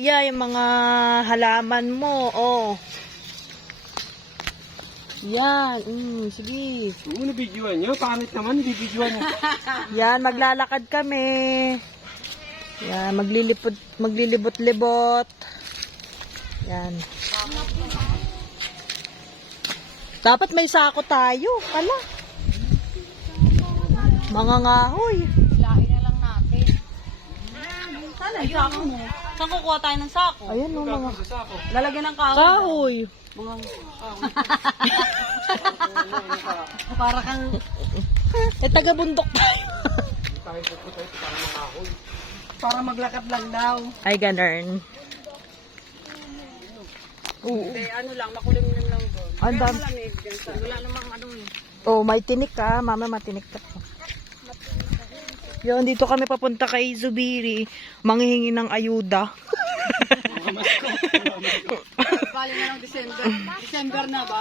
Yeah, yung mga halaman mo, oh. Yan, sige. Oo, nabidyoan nyo. Pangit naman, nabidyoan nyo. Yan, maglalakad kami. Yan, maglilibot-libot. Yan. Dapat may sako tayo. Kala. Mga ngahoy. Lain na lang natin. Sana yung sako mo. Saan kukuha tayo ng sako? Ayan o, mga Lalagyan ng kahoy. kahoy. Mga para kang... Taga-bundok tayo. Para maglakad lang daw. Ay, ganun. Oo. Hindi, ano lang, makulimlim lang doon. Ang dami. Malamig dyan. Wala namang ano eh. Oh, may tinik ka. Mama, matinik ka. Yun, dito kami papunta kay Zubiri. Manghihingi ng ayuda. Bali na ng December. December na ba?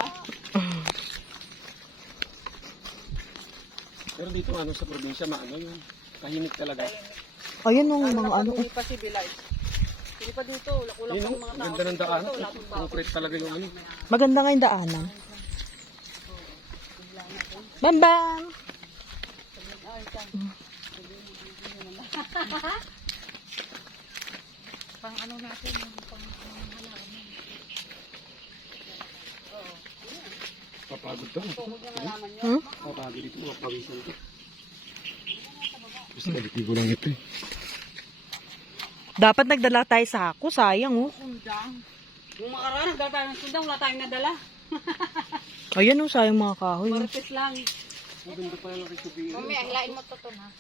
Pero dito ano sa probinsya, maano yun. Tahimik talaga. Ayun yung mga ano. Hindi pa si Bilay. Hindi pa dito. Kulang Yun, pa ng mga tao. ganda ng daan. Concrete talaga yung ano. Maganda nga yung daanan. Bam-bam! Pang ano natin. Papagod to. Papagod dito, mapawisan to. Gusto kalitigo lang ito eh. Dapat nagdala tayo sa ako. Sayang, oh. Sundang. Yung makaraan, nagdala tayo ng sundang. Wala tayong nadala. Ayun, oh. Sayang mga kahoy. Maripit lang. Maganda pa lang rin sabihin. Mamaya, hilain mo to na.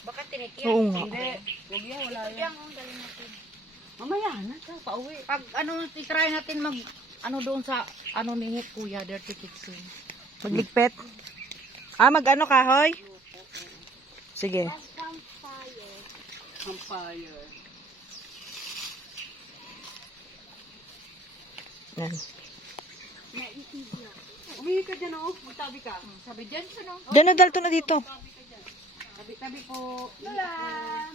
Baka tinikyan. Oo nga. Hindi. Huwag yan, wala yan. Mamaya na, pauwi. Pag ano, try natin mag, ano doon sa, ano ni Kuya, Dirty Kitchen. Magligpet. Mag-ano kahoy? Sige. Campfire. Yan. Umihi ka dyan, oh. Magtabi ka. Sabi dyan, no? Diyan na, dalto na dito. Tabi-tabi po. Ulan.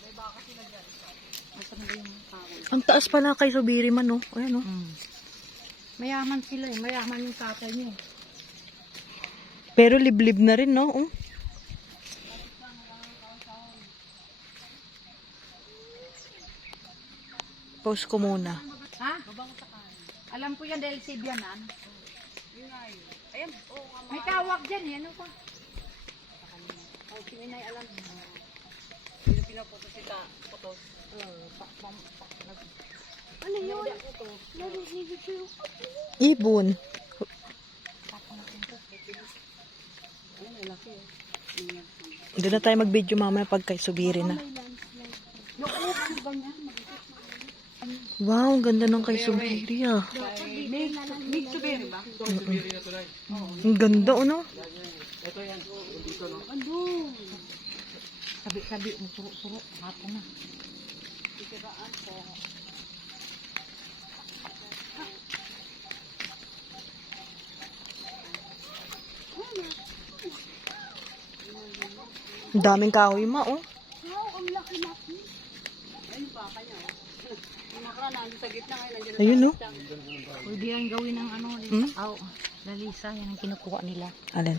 May baka sila dyan. Asa na ba yung kahoy? Ang taas pa na kay Zubiri man, oh. Ayan, oh. Mayaman sila eh. Mayaman yung tatay niyo. Pero liblib na rin, no? Oh. Post ko muna. Ha? Alam ko yan dahil si Bianan. Ayan. May tawag dyan eh. Ano pa? Si Minay alam. Sino pinaputo si Putos? Ano yun? Ibon. Doon na tayo mag-video mamaya pag kay Zubiri na. Wow, ang ganda ng kay Zubiri, ah. Mix to berry ba? Ang ganda, ano? Sabi-sabi mo, suro-suro. Hato na. Ang daming kahoy, ma, oh. Ayun, oh. Pwede yan gawin ng ano. Hmm? Oh, lalisa. Yan ang kinukuha nila. Alin?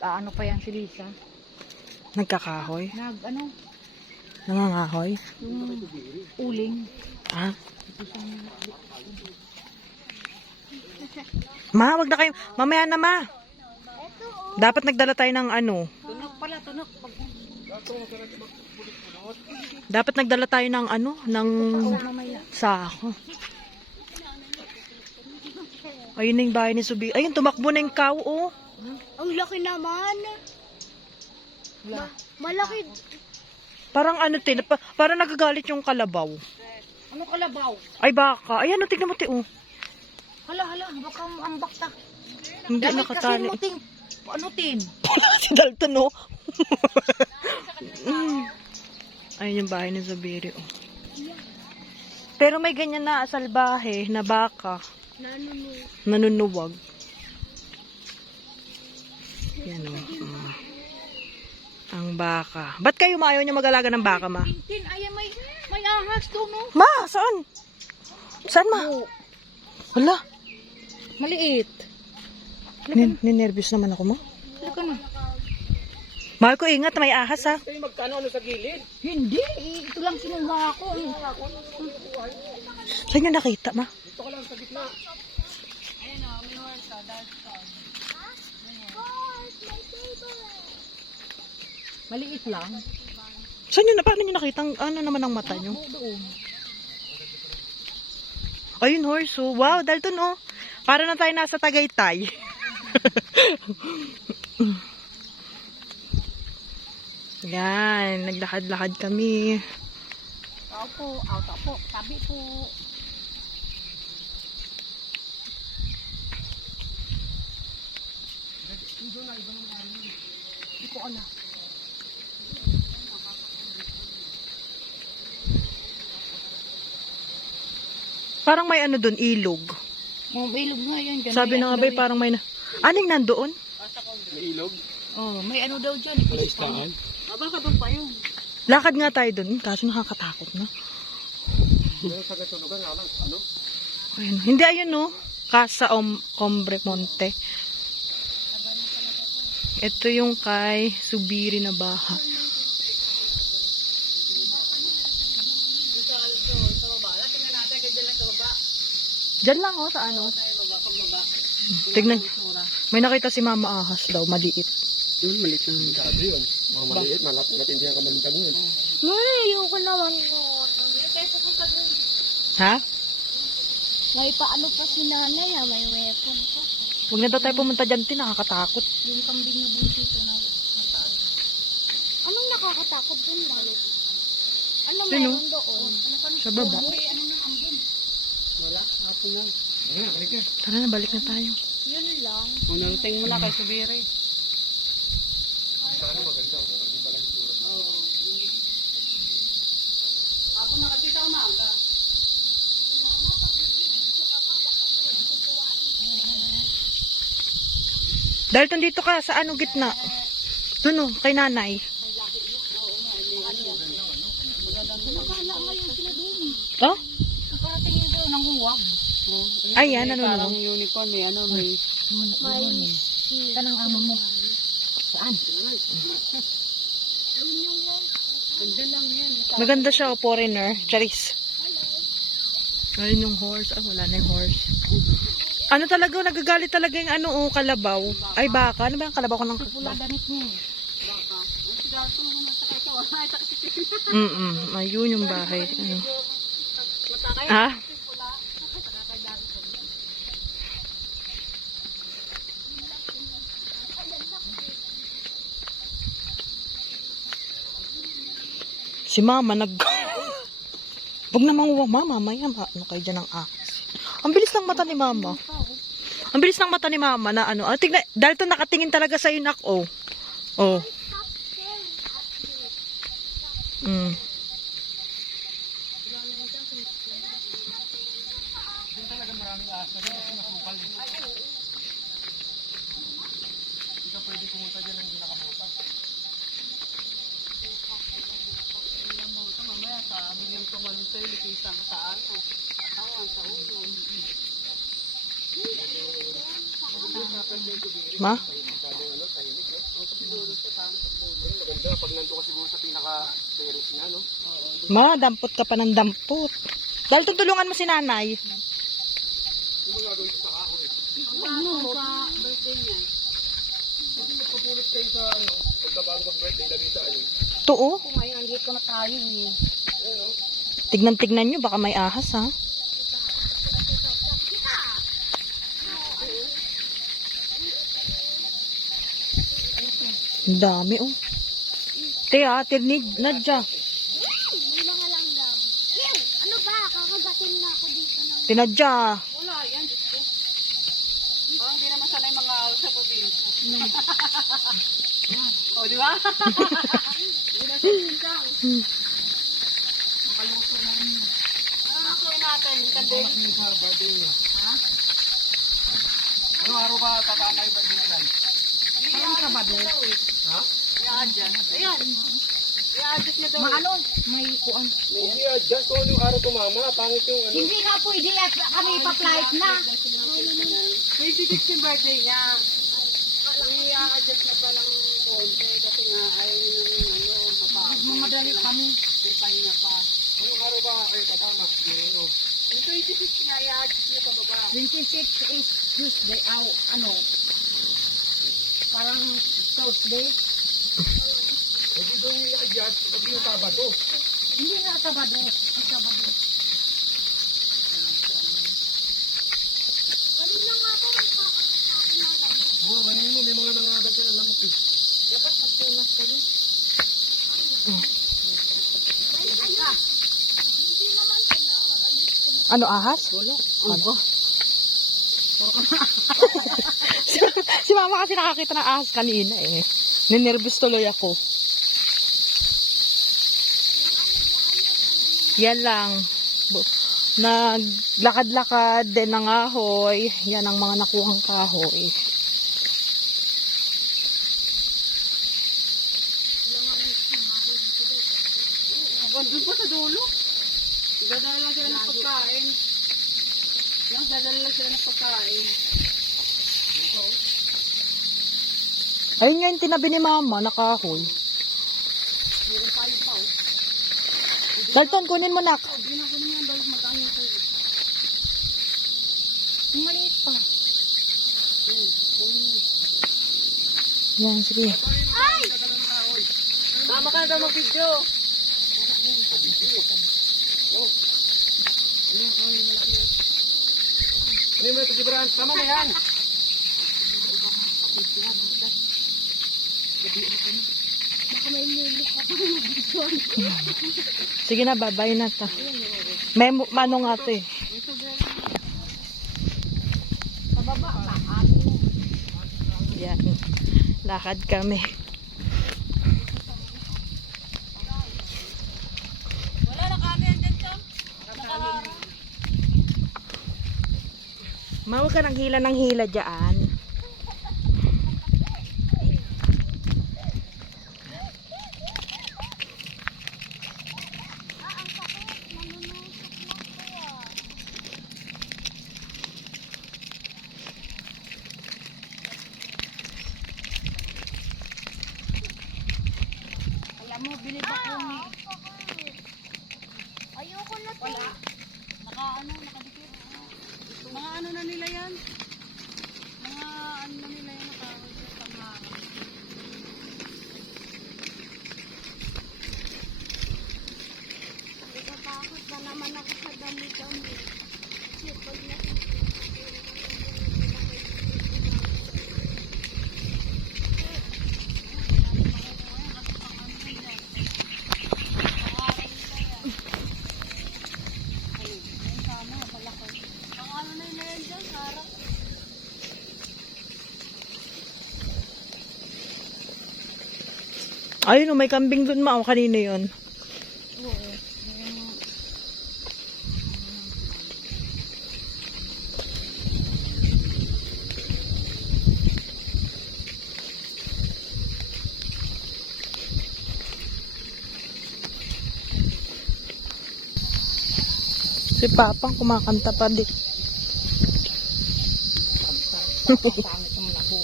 Ano pa yan si Lisa? Nagkakahoy? Ano? Nangangahoy? Yung uling. Ah. Ma, wag na kayo. Mamaya na, ma. Dapat nagdala tayo ng ano. Tunog pala, tunog. Dapat nagdala tayo ng ano, ng sako. Ayun na yung bahay ni Zubiri. Ayun, tumakbo na yung cow, oh. Ang laki naman. Malaki. Parang ano, parang nagagalit yung kalabaw. Ano kalabaw? Ay, baka. Ayan, oh, tignan mo, oh. Hala, baka ang bakta. Hindi Dahil nakatali. kasi muting, ano tin? Si Dalton, no? Ayun yung bahay ni Zubiri, oh. Pero may ganyan na salbahe na baka. Nanunuwag. Yan, oh. Ang baka. Ba't kayo maayaw niyo mag-alaga ng baka, ma? Tintin, ayan may ahas doon, no? Ma, saan? Saan, ma? Hala, Maliit. ninervous naman ako, ma. Halika na. Mahal ko, ingat, may ahas, ha? Kayo magkano sa gilid? Hindi, ito lang sinuha ko. Saan niyo nakita, ma? Dito ka lang sa gitna. Maliit lang. Saan niyo paano niyo nakita? Ano naman ang mata niyo? Doon. Ayun, horse, oh. Wow, Dalton, oh. Para na tayo nasa Tagaytay. Yan, naglakad-lakad kami. Opo, po. Sabi po. Hindi ko alam. Parang may ano doon, ilog. Ilog nga yan. Dyan. Sabi na nga ba, parang may na... Aning nandoon? May ilog. May ano daw dyan. May istaan. Baka bang pa yun? Lakad nga tayo doon, kaso nakakatakot na. Meron sa gatulugan, ano? Ayun. Hindi, ayun, no? Casa Hombre Monte. Ito yung kay Subiri na bahay. Diyan lang, oh, sa ano? Tignan. May nakita si Mama ahas daw, maliit. Yun, maliit na dado yun. Mga maliit, natindihan ka malintang yun. Mami, ayoko naman ko. Ha? May paano pa si nanay ha, may weapon pa. Huwag na daw tayo pumunta dyan, nakakatakot. Yung kambing na buntito na nataan. Anong nakakatakot dun, Mami? Ano Sino? meron doon? Sa baba. Ano nang ambon? Wala, hapon lang. Ayan, balik yan. Tara na, balik na tayo. Yun lang. Ang narating mo na kay Subiri. Sana maganda. Maganda pala yung tura. Ako na kasi sa umaga. Dalton, dito ka, sa ano gitna? Doon, oh, kay nanay. Oh? Nakarating yun doon ng huwag. Ayan, ano Parang no? unicorn, may ano, may... Tanang amo mo. Saan? Maganda siya, oh, foreigner. Charis. Ayun yung horse. Ah, wala na yung horse. Ano talaga, nagagalit talaga yung ano, oh, kalabaw. Ay, baka. Ano ba yung kalabaw ko ng Pula kalabaw? damit niya. Baka. Ang sigaw ko naman sa kayo. Ay, takit. Ayun yung bahay. Ano? Ha? Si mama Huwag namang mamaya. Ano kayo dyan ng axe? Ang bilis ng mata ni mama. Ang bilis ng mata ni mama na ano. Tignan, Dalton nakatingin talaga sa nak, oh. Oh. Mm. Ma? Maganda, pag nandun ka siguro sa pinaka-terrace niya, no? Ma, dampot ka pa ng dampot. Dalton, tulungan mo si nanay. Magpapulot kayo sa, ano, pagkabago mag-birthday, lagi sa ano. To, oh. Kung ngayon, nandito na tayo eh. Tignan nyo, baka may ahas, ha? Ang dami, oh. Tia, tirnig, Nadja. May mga langgam. Ano ba? Kakagatin na ako dito ng... Tinadja. Wala, yan. Diyos ko. Parang hindi naman sanay mga aw sa probinsya. O, di ba? Hindi na sa probinsya. Makaluso na rin. Ano naksuin natin? Kandil? Ha? Ano araw ba tataan na yung birthday nila? Parang Sabado. Ha? Yung Maano? May kuan. Hindi, adjust ko yung araw tumama. Pangit yung ano. Hindi nga pwede at kami pa-flight na. Madali kami. Anong araw ba kayo tatama? Ano? 26 is Tuesday. Ano? Parang Thursday. Hindi daw yung i-adjust. Pag yung Sabado. Hindi nga Sabado. Ang Sabado. Kanina nga ako, may kakano sa akin na lang. Oo, kanina mo. May mga nangagat yun. Alam mo, eh. Dapat magtunas kayo. Ayun. Hindi naman pinaalis ko na. Ano, ahas? Wala. Ano? Si mama kasi nakakita ng ahas kanina eh. Ninervous tuloy ako. Yan lang. Naglakad-lakad din ng ahoy. Yan ang mga nakuhang kahoy. Doon pa sa dulo. Dadala lang sila ng pagkain. Dadala lang sila ng pagkain. Ayun nga yung tinabi ni mama, nakahoy. Dalton, kunin mo nak. Ang maliit pa. Yan, sige. Tama ka daw mag-video. Ano yung mga tagibran? Tama na yan. Sige na, babay na ta. May ano nga to eh. Pababa. Yan. Lakad kami. Wala na kami andyan to. Mawag ka ng hila dyan. Alam mo, bilib ako ni. Ayoko na to. Wala. Nakadikit. Mga ano na nila yan? Mga ano na nila yan nakawal sa pangarap. Natatakot na naman ako sa dami-dami. Kasi pag Ayun, may kambing dun ma. Kanino yun? Si Papang kumakanta pa di. Pangit naman ako.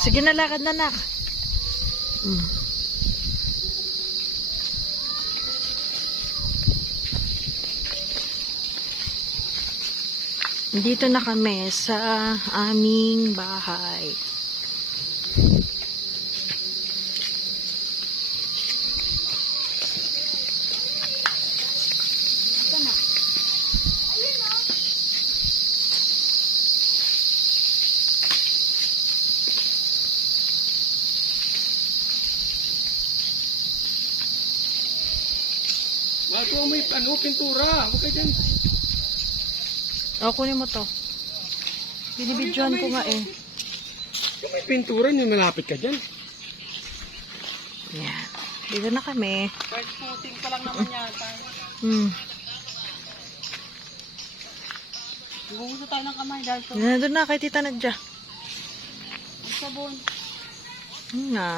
Sige na, lakad na nak. Dito na kami sa aming bahay. Magawa mo yung ano, pintura. Huwag kayo dyan. O, kunin mo to. Binibidyohan ko nga eh. Yung may pintura, yung malapit ka dyan. Yan. Dito na kami. First footing pa lang naman yata. Gugusto tayo ng kamay dahil to. Nandun na kay Tita Nadja. Ang sabon. Nga.